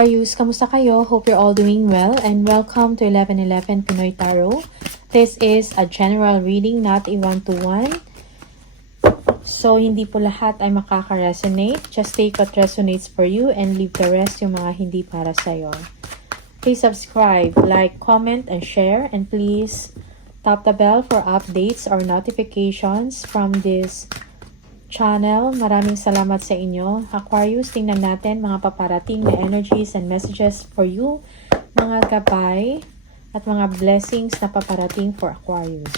Aquarius, kamusta kayo? Hope you're all doing well and welcome to 1111 Pinoy Tarot. This is a general reading, not a one-to-one. So, hindi po lahat ay makaka-resonate. Just take what resonates for you and leave the rest yung mga hindi para sa'yo. Please subscribe, like, comment, and share. And please tap the bell for updates or notifications from this channel. Maraming salamat sa inyo. Aquarius, tingnan natin mga paparating na energies and messages for you. Mga gabay at mga blessings na paparating for Aquarius.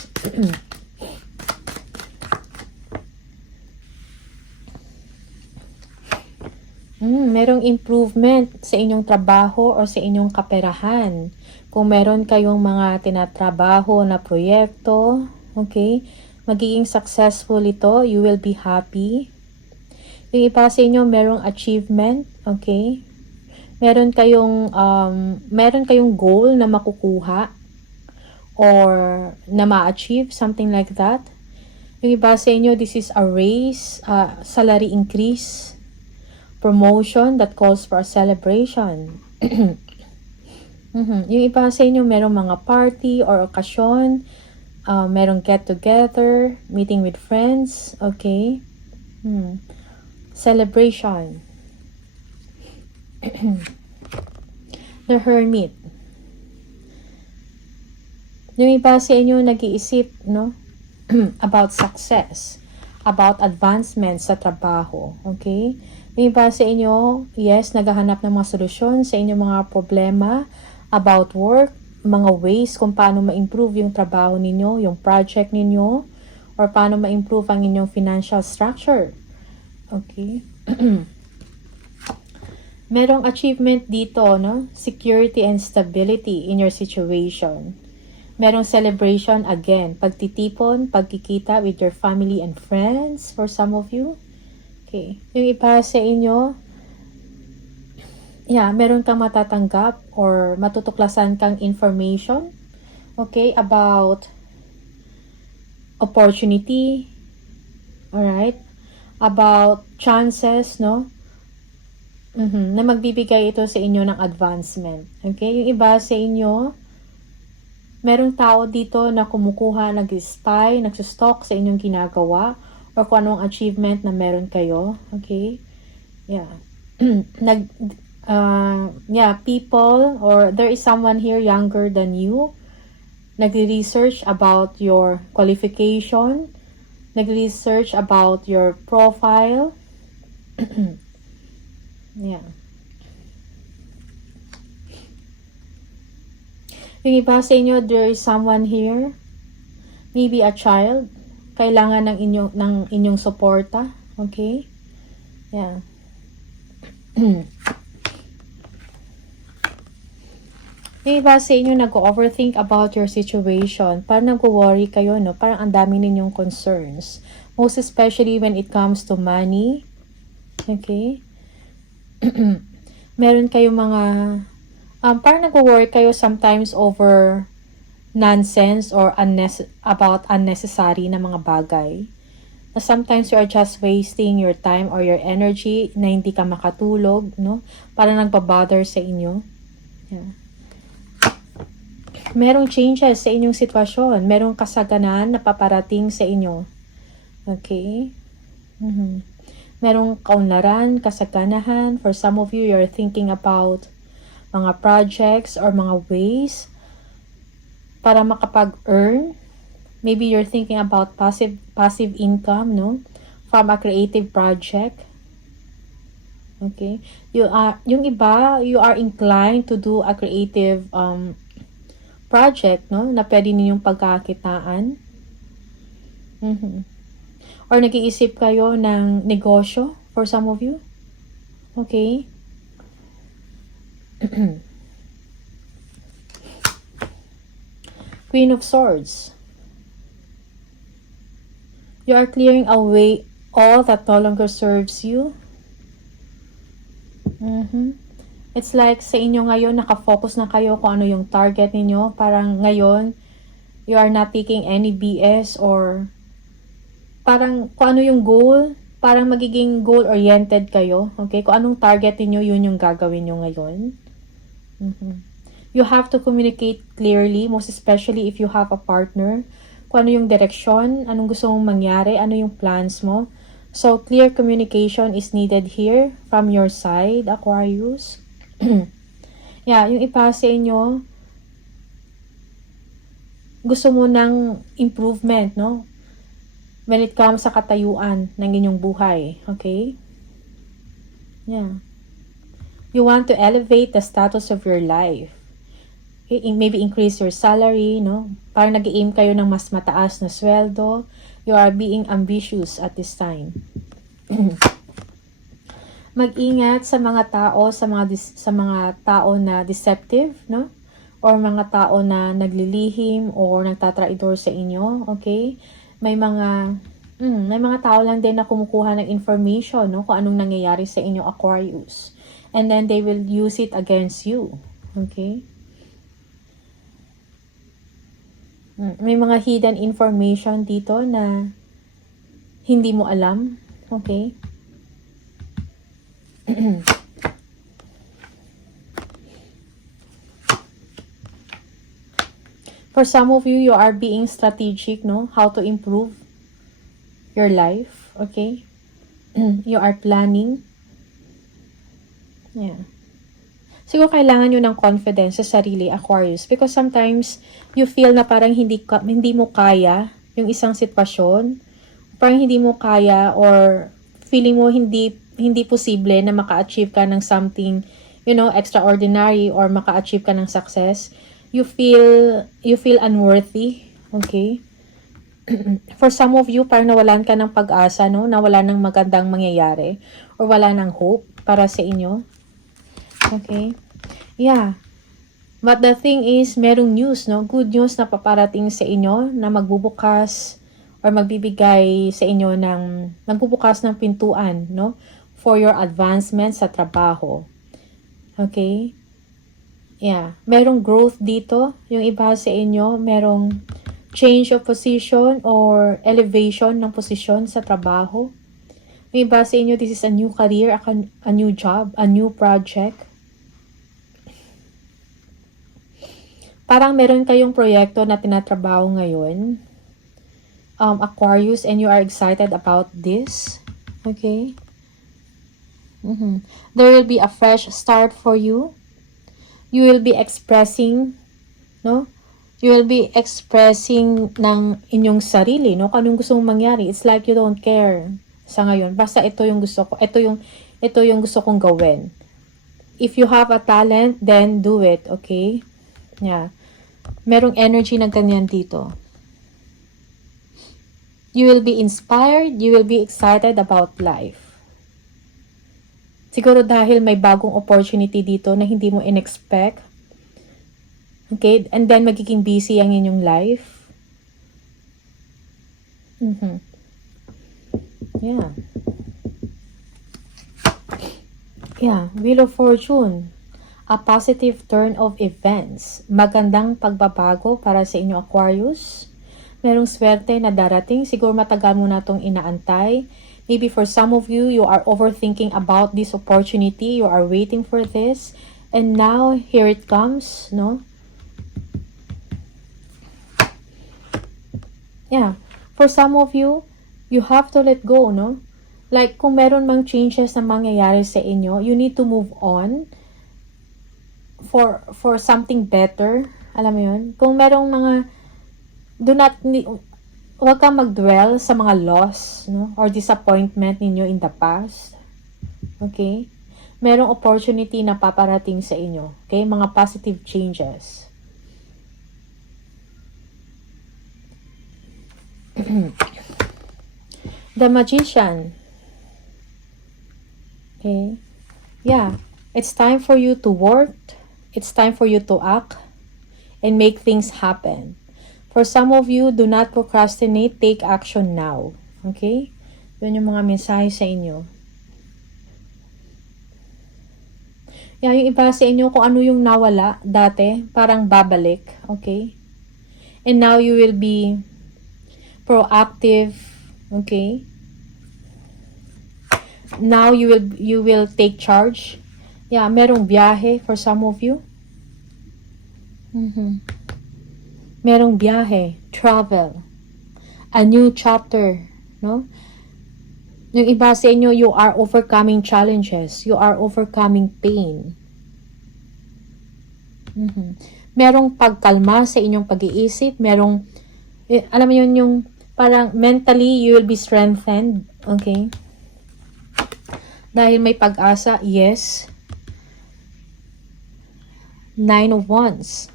Merong improvement sa inyong trabaho o sa inyong kaperahan. Kung meron kayong mga tinatrabaho na proyekto, okay, magiging successful ito. You will be happy. Yung iba sa inyo, merong achievement, okay? Meron kayong goal na makukuha or na ma-achieve, something like that. Yung iba sa inyo, this is a raise, salary increase, promotion that calls for a celebration. Yung iba sa inyo, merong mga party or okasyon, merong get-together, meeting with friends, okay? Celebration. The Hermit. Yung iba sa inyo nag-iisip, no? About success, about advancement sa trabaho, okay? Yung iba sa inyo, yes, naghahanap ng mga solusyon sa inyong mga problema about work, mga ways kung paano ma-improve yung trabaho ninyo, yung project ninyo, or paano ma-improve ang inyong financial structure. Okay? Merong achievement dito, no? Security and stability in your situation. Merong celebration again, pagtitipon, pagkikita with your family and friends for some of you. Okay. Yung iba sa inyo, meron kang matatanggap or matutuklasan kang information, okay, about opportunity, alright, about chances, no, na magbibigay ito sa inyo ng advancement, okay. Yung iba sa inyo, merong tao dito na kumukuha, nag-spy, nagsustalk sa inyong ginagawa, or kung anong achievement na meron kayo, okay, people, or there is someone here younger than you, nagre-research about your qualification, nagre-research about your profile. Yung iba sa inyo, there is someone here, maybe a child, kailangan ng inyong suporta, okay? Yung iba sa inyo nag-overthink about your situation. Parang nag-worry kayo, no? Parang ang dami ninyong concerns. Most especially when it comes to money. Okay? Meron kayong mga... parang nag-worry kayo sometimes over nonsense or about unnecessary na mga bagay. Na sometimes you are just wasting your time or your energy na hindi ka makatulog, no? Parang nagbabother sa inyo. Merong changes sa inyong sitwasyon. Merong kasaganan na paparating sa inyo. Okay? Merong kaunlaran, kasaganahan. For some of you, you're thinking about mga projects or mga ways para makapag-earn. Maybe you're thinking about passive income, no? From a creative project. Okay? Yung iba, you are inclined to do a creative project, no, na pwede ninyong pagkakitaan. Or nag-iisip kayo ng negosyo for some of you. Okay? Queen of Swords. You are clearing away all that no longer serves you. It's like sa inyo ngayon, nakafocus na kayo kung ano yung target ninyo. Parang ngayon, you are not taking any BS or parang kung ano yung goal parang magiging goal-oriented kayo. Okay? Kung anong target niyo, yun yung gagawin nyo ngayon. You have to communicate clearly, most especially if you have a partner. Kung ano yung direction, anong gusto mong mangyari, ano yung plans mo. So, clear communication is needed here from your side, Aquarius. Yeah, yung ipasa inyo, gusto mo ng improvement, no? When it comes sa katayuan ng inyong buhay, okay? Yeah. You want to elevate the status of your life. Okay? Maybe increase your salary, no? Parang nag-aim kayo ng mas mataas na sweldo. You are being ambitious at this time. Mag-ingat sa mga tao, sa mga tao na deceptive, no? Or mga tao na naglilihim or nagtatraidor sa inyo, okay? May mga tao lang din na kumukuha ng information, no? Kung anong nangyayari sa inyo, Aquarius. And then they will use it against you, okay? May mga hidden information dito na hindi mo alam, okay? For some of you, you are being strategic, no? How to improve your life, okay? You are planning. Yeah. Siguro kailangan nyo ng confidence sa sarili, Aquarius. Because sometimes, you feel na parang hindi mo kaya yung isang sitwasyon. Parang hindi mo kaya or feeling mo hindi posible na maka-achieve ka ng something, extraordinary or maka-achieve ka ng success. You feel unworthy, okay? For some of you, parang nawalan ka ng pag-asa, no? Nawalan ng magandang mangyayari or wala ng hope para sa inyo. Okay? Yeah. But the thing is, merong news, no? Good news na paparating sa inyo na magbubukas or magbibigay sa inyo magbubukas ng pintuan, no? For your advancement sa trabaho. Okay? Yeah. Merong growth dito. Yung iba sa inyo, merong change of position or elevation ng posisyon sa trabaho. Yung iba sa inyo, this is a new career, a new job, a new project. Parang meron kayong proyekto na tinatrabaho ngayon, Aquarius, and you are excited about this. Okay? There will be a fresh start for you. You will be expressing, no? You will be expressing ng inyong sarili, no? Kung anong gusto mong mangyari. It's like you don't care sa ngayon. Basta ito yung gusto ko. Ito yung gusto kong gawin. If you have a talent, then do it, okay? Yeah. Merong energy na ganyan dito. You will be inspired. You will be excited about life. Siguro dahil may bagong opportunity dito na hindi mo in-expect. Okay? And then, magiging busy ang inyong life. Yeah. Yeah. Wheel of Fortune. A positive turn of events. Magandang pagbabago para sa inyo, Aquarius. Merong swerte na darating. Siguro matagal mo na itong inaantay. Maybe for some of you, you are overthinking about this opportunity. You are waiting for this. And now, here it comes, no? Yeah. For some of you, you have to let go, no? Like, kung meron mang changes na mangyayari sa inyo, you need to move on for something better. Alam mo yun? Kung merong mga, huwag kang mag-dwell sa mga loss, no? Or disappointment ninyo in the past. Okay? Merong opportunity na paparating sa inyo. Okay? Mga positive changes. The Magician. Okay? Yeah. It's time for you to work. It's time for you to act and make things happen. For some of you, do not procrastinate. Take action now. Okay? Yun yung mga mensahe sa inyo. Yeah, yung iba sa inyo, kung ano yung nawala dati, parang babalik. Okay? And now you will be proactive. Okay? Now you will take charge. Yeah, merong biyahe for some of you. Merong biyahe, travel, a new chapter, no? Yung iba sa inyo, you are overcoming challenges, you are overcoming pain. Merong pagkalma sa inyong pag-iisip, merong, alam mo yun, yung parang mentally, you will be strengthened, okay? Dahil may pag-asa, yes. 9 of Wands.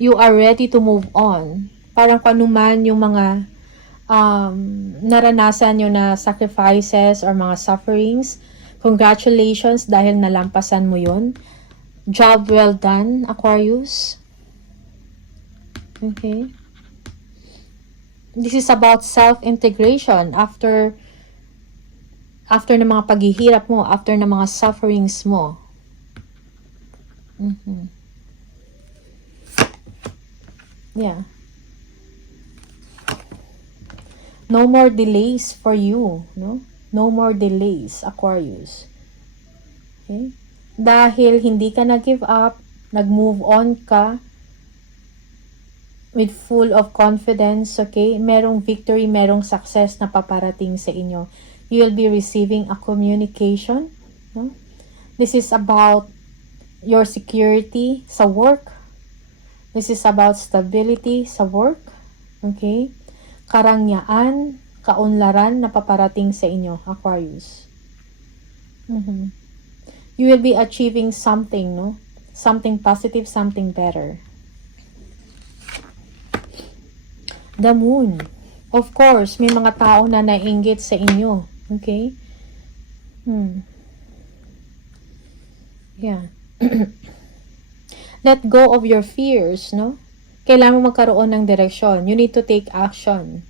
You are ready to move on. Parang kung ano man yung mga naranasan nyo na sacrifices or mga sufferings, congratulations dahil nalampasan mo yun. Job well done, Aquarius. Okay. This is about self-integration after ng mga paghihirap mo, after ng mga sufferings mo. Yeah. No more delays for you, no? No more delays, Aquarius. Okay? Dahil hindi ka nag-give up, nag-move on ka with full of confidence, okay? Merong victory, merong success na paparating sa inyo. You will be receiving a communication, no? This is about your security sa work. This is about stability sa work, okay? Karangyaan, kaunlaran na paparating sa inyo, Aquarius. You will be achieving something, no? Something positive, something better. The Moon. Of course, may mga tao na nainggit sa inyo. Okay? Yeah. Let go of your fears, no? Kailangan mo magkaroon ng direksyon. You need to take action.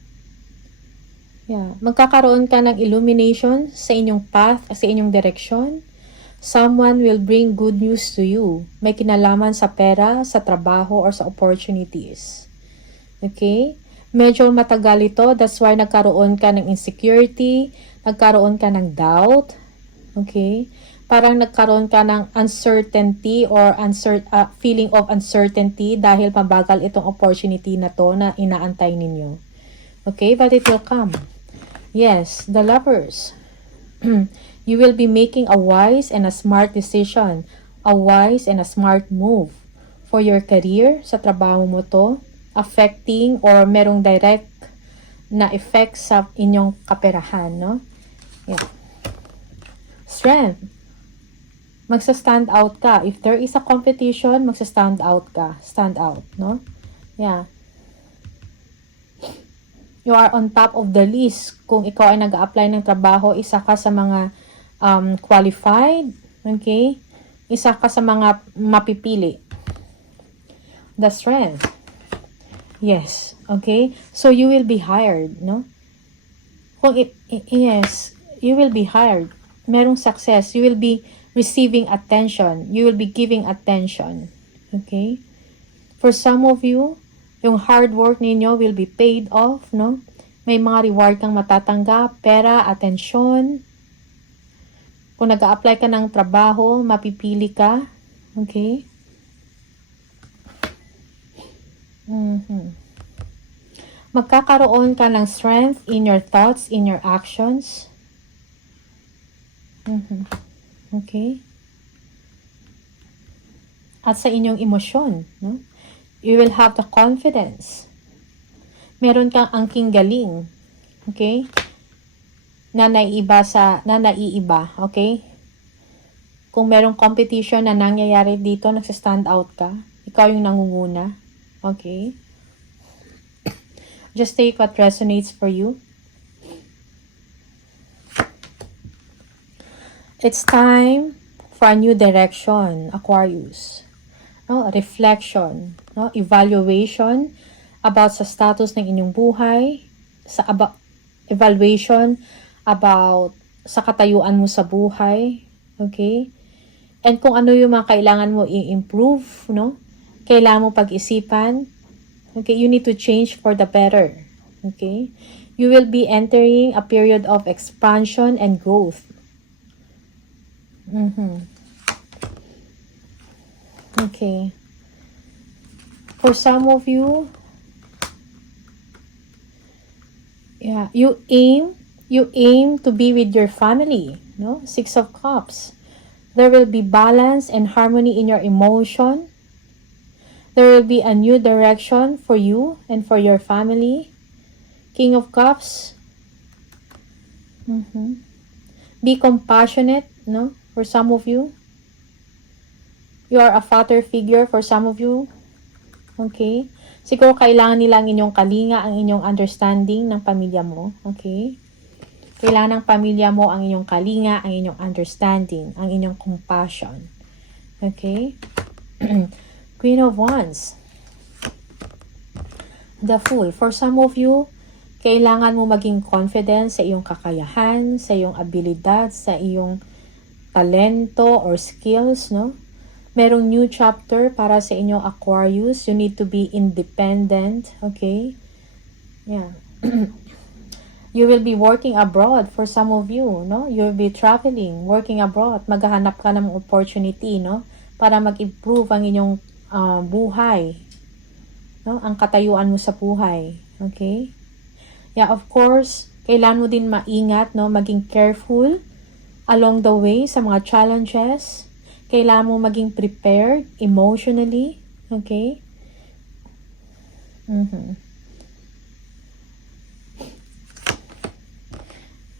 Yeah. Magkakaroon ka ng illumination sa inyong path, sa inyong direksyon. Someone will bring good news to you. May kinalaman sa pera, sa trabaho, or sa opportunities. Okay? Medyo matagal ito. That's why nagkaroon ka ng insecurity, nagkaroon ka ng doubt. Okay? Parang nagkaroon ka ng uncertainty or feeling of uncertainty dahil mabagal itong opportunity na to na inaantay ninyo. Okay? But it will come. Yes, the Lovers. You will be making a wise and a smart decision, a wise and a smart move for your career, sa trabaho mo to, affecting or merong direct na effect sa inyong kaperahan, no? Yeah. Strength. Magsa-stand out ka. If there is a competition, magsa-stand out ka. Stand out, no? Yeah. You are on top of the list. Kung ikaw ay nag-a-apply ng trabaho, isa ka sa mga qualified, okay? Isa ka sa mga mapipili. The Strength. Yes, okay? So, you will be hired, no? Yes, you will be hired. Merong success. You will be receiving attention. You will be giving attention. Okay? For some of you, yung hard work ninyo will be paid off, no? May mga reward kang matatanggap, pera, atensyon. Kung nag-a-apply ka ng trabaho, mapipili ka. Okay? Magkakaroon ka ng strength in your thoughts, in your actions. Okay? At sa inyong emosyon, no? You will have the confidence. Meron kang angking galing. Okay? Na naiiba, okay? Kung merong competition na nangyayari dito, nagsa-stand out ka. Ikaw yung nangunguna. Okay? Just take what resonates for you. It's time for a new direction, Aquarius. No, reflection, no, evaluation about sa status ng inyong buhay, evaluation about sa katayuan mo sa buhay, okay? And kung ano yung mga kailangan mo i-improve, no? Kailangan mo pag-isipan, okay? You need to change for the better, okay? You will be entering a period of expansion and growth. Okay. For some of you, yeah, you aim to be with your family, no? Six of Cups. There will be balance and harmony in your emotion. There will be a new direction for you and for your family. King of Cups. Be compassionate, no? For some of you. You are a father figure for some of you. Okay? Siguro kailangan nila ang inyong kalinga, ang inyong understanding ng pamilya mo. Okay? Kailangan ng pamilya mo ang inyong kalinga, ang inyong understanding, ang inyong compassion. Okay? Queen of Wands. The Fool. For some of you, kailangan mo maging confident sa iyong kakayahan, sa iyong abilidad, sa iyong talento or skills, no? Merong new chapter para sa inyong Aquarius. You need to be independent, okay? Yeah. You will be working abroad for some of you, no? You will be traveling, working abroad. Maghahanap ka ng opportunity, no? Para mag-improve ang inyong buhay, no? Ang katayuan mo sa buhay, okay? Yeah, of course, kailangan mo din maingat, no? Maging careful along the way sa mga challenges. Kailangan mo maging prepared emotionally, okay?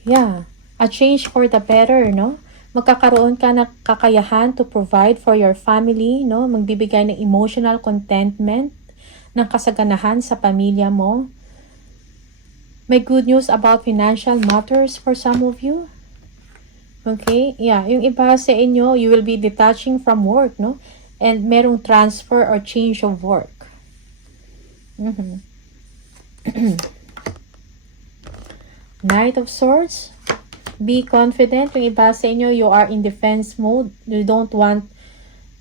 Yeah, a change for the better, no? Magkakaroon ka ng kakayahan to provide for your family, no? Magbibigay ng emotional contentment, ng kasaganahan sa pamilya mo. May good news about financial matters for some of you. Okay? Yeah, yung iba sa inyo, you will be detaching from work, no? And merong transfer or change of work. Knight of Swords. Be confident. Yung iba sa inyo, you are in defense mode. You don't want,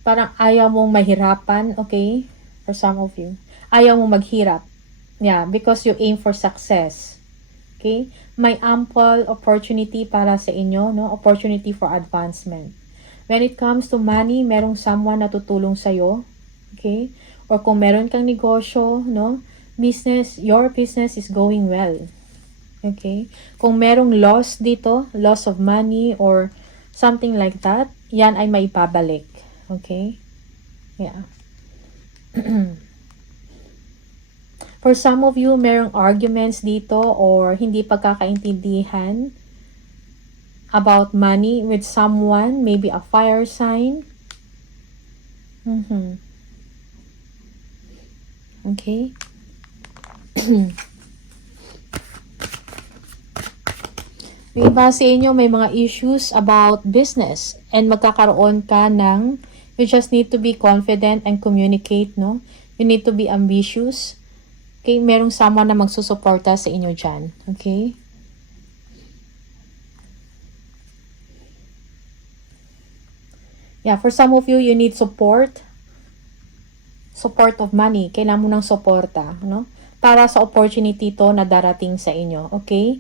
parang ayaw mong mahirapan, okay? For some of you. Ayaw mong maghirap. Yeah, because you aim for success. Okay? May ample opportunity para sa inyo, no? Opportunity for advancement. When it comes to money, merong someone na tutulong sa'yo. Okay? Or kung meron kang negosyo, no? Business, your business is going well. Okay? Kung merong loss dito, loss of money or something like that, yan ay maipabalik. Okay? Yeah. For some of you, merong arguments dito or hindi pagkakaintindihan about money with someone, maybe a fire sign. Okay? Yung iba sa inyo may mga issues about business and magkakaroon ka ng, you just need to be confident and communicate, no? You need to be ambitious. Okay, merong someone na magsusuporta sa inyo dyan. Okay? Yeah, for some of you, you need support. Support of money. Kailangan mo ng suporta, no? Para sa opportunity to na darating sa inyo. Okay?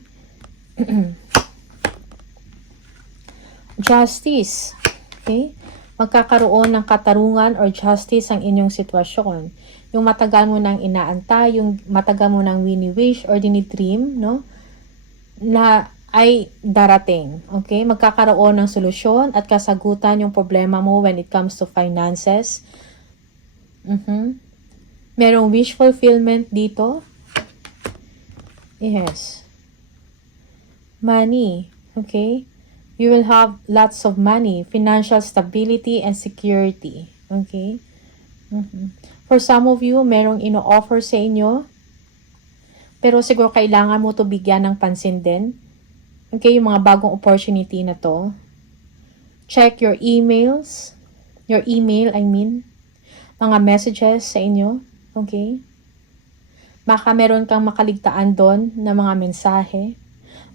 Justice. Okay? Magkakaroon ng katarungan or justice ang inyong sitwasyon. Yung matagal mo nang inaantay, yung matagal mo nang wini-wish or dinidream, no? Na ay darating. Okay? Magkakaroon ng solusyon at kasagutan yung problema mo when it comes to finances. Merong wish fulfillment dito. Yes. Money. Okay? You will have lots of money, financial stability and security. Okay? For some of you, merong ino-offer sa inyo, pero siguro kailangan mo to bigyan ng pansin din. Okay, yung mga bagong opportunity na to. Check your emails, your email, mga messages sa inyo. Okay? Baka meron kang makaligtaan doon na mga mensahe.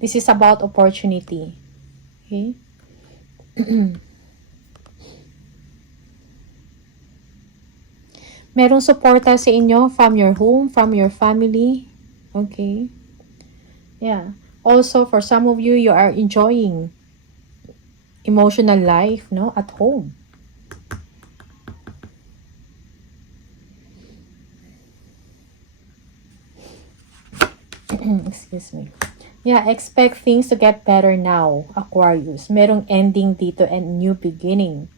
This is about opportunity. Okay? Merong suporta sa inyo from your home, from your family. Okay? Yeah. Also, for some of you, you are enjoying emotional life, no, at home. Excuse me. Yeah, expect things to get better now, Aquarius. Merong ending dito and new beginning.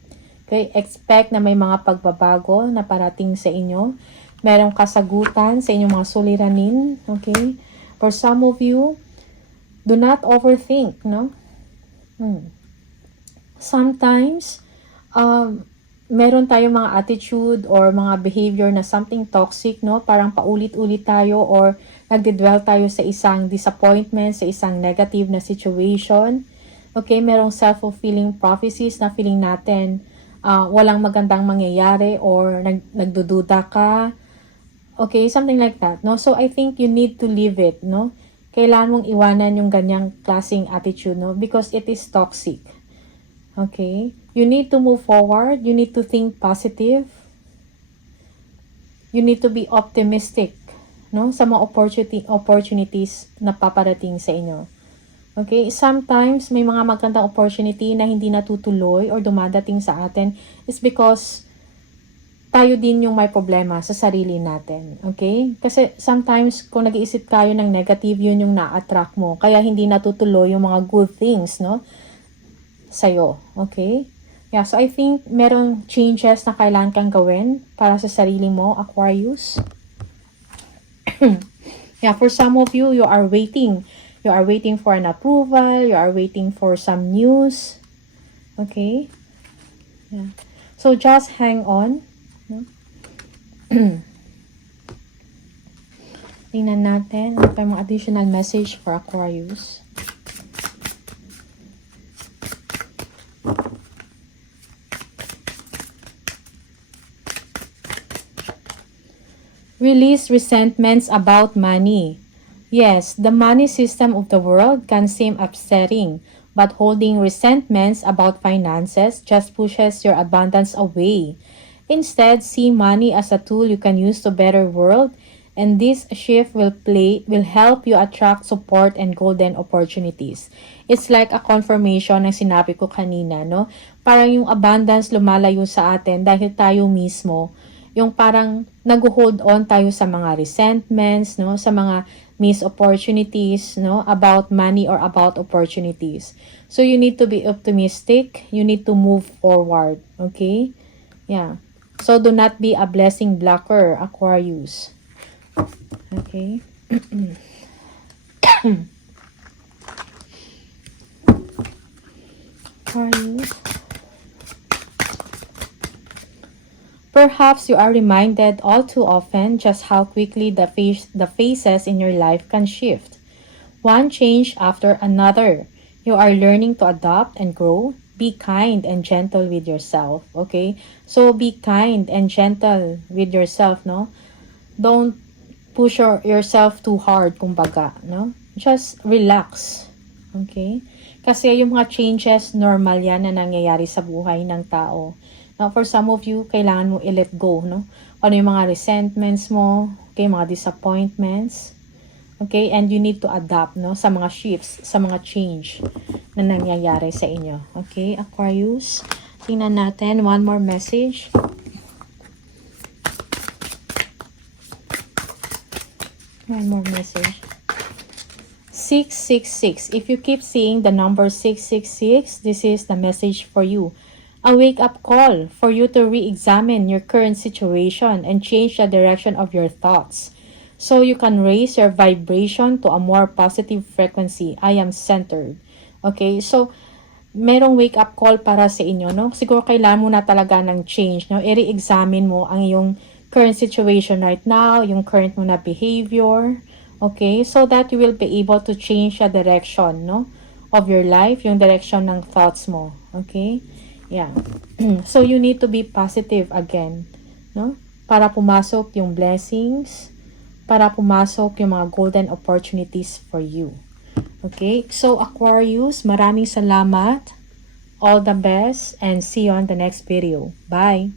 Okay, expect na may mga pagbabago na parating sa inyo. Merong kasagutan sa inyong mga suliranin. Okay? For some of you, do not overthink, no? Sometimes, meron tayong mga attitude or mga behavior na something toxic, no? Parang paulit-ulit tayo or nagdedwell tayo sa isang disappointment, sa isang negative na situation. Okay, merong self-fulfilling prophecies na feeling natin walang magandang mangyayari or nagdududa ka. Okay, something like that, no? So, I think you need to leave it, no? Kailangan mong iwanan yung ganyang klaseng attitude, no? Because it is toxic. Okay? You need to move forward. You need to think positive. You need to be optimistic, no? Sa mga opportunities na paparating sa inyo. Okay? Sometimes, may mga magandang opportunity na hindi natutuloy or dumadating sa atin is because tayo din yung may problema sa sarili natin. Okay? Kasi sometimes, kung nag-iisip tayo ng negative, yun yung na-attract mo. Kaya hindi natutuloy yung mga good things, no? Sa'yo. Okay? Yeah, so I think merong changes na kailangan kang gawin para sa sarili mo, Aquarius. Yeah, for some of you, you are waiting. You are waiting for an approval. You are waiting for some news. Okay? Yeah. So, just hang on. No? Tingnan natin. Ano pa yung mga additional message for Aquarius? Release resentments about money. Yes, the money system of the world can seem upsetting, but holding resentments about finances just pushes your abundance away. Instead, see money as a tool you can use to better world, and this shift will help you attract support and golden opportunities. It's like a confirmation ng sinabi ko kanina, no? Parang yung abundance lumalayo sa atin dahil tayo mismo yung parang nag-hold on tayo sa mga resentments, no, sa mga missed opportunities, no, about money or about opportunities. So you need to be optimistic, you need to move forward, okay? Yeah. So do not be a blessing blocker, Aquarius. Okay? Aquarius. Perhaps you are reminded all too often just how quickly the phases in your life can shift. One change after another. You are learning to adapt and grow. Be kind and gentle with yourself, okay? So be kind and gentle with yourself, no? Don't push yourself too hard, kumbaga, no? Just relax, okay? Kasi yung mga changes, normal yan na nangyayari sa buhay ng tao. Now, for some of you, kailangan mo i-let go, no? Ano yung mga resentments mo, okay, mga disappointments, okay? And you need to adapt, no? Sa mga shifts, sa mga change na nangyayari sa inyo. Okay, Aquarius? Tingnan natin, one more message. One more message. 666. If you keep seeing the number 666, this is the message for you. A wake-up call for you to re-examine your current situation and change the direction of your thoughts so you can raise your vibration to a more positive frequency. I am centered. Okay, so merong wake-up call para sa inyo, no? Siguro kailangan mo na talaga ng change, no? I-re-examine mo ang iyong current situation right now, yung current mo na behavior, okay? So that you will be able to change the direction, no? Of your life, yung direction ng thoughts mo, okay? Yeah. So you need to be positive again, no? Para pumasok yung blessings, para pumasok yung mga golden opportunities for you. Okay? So Aquarius, maraming salamat. All the best and see you on the next video. Bye.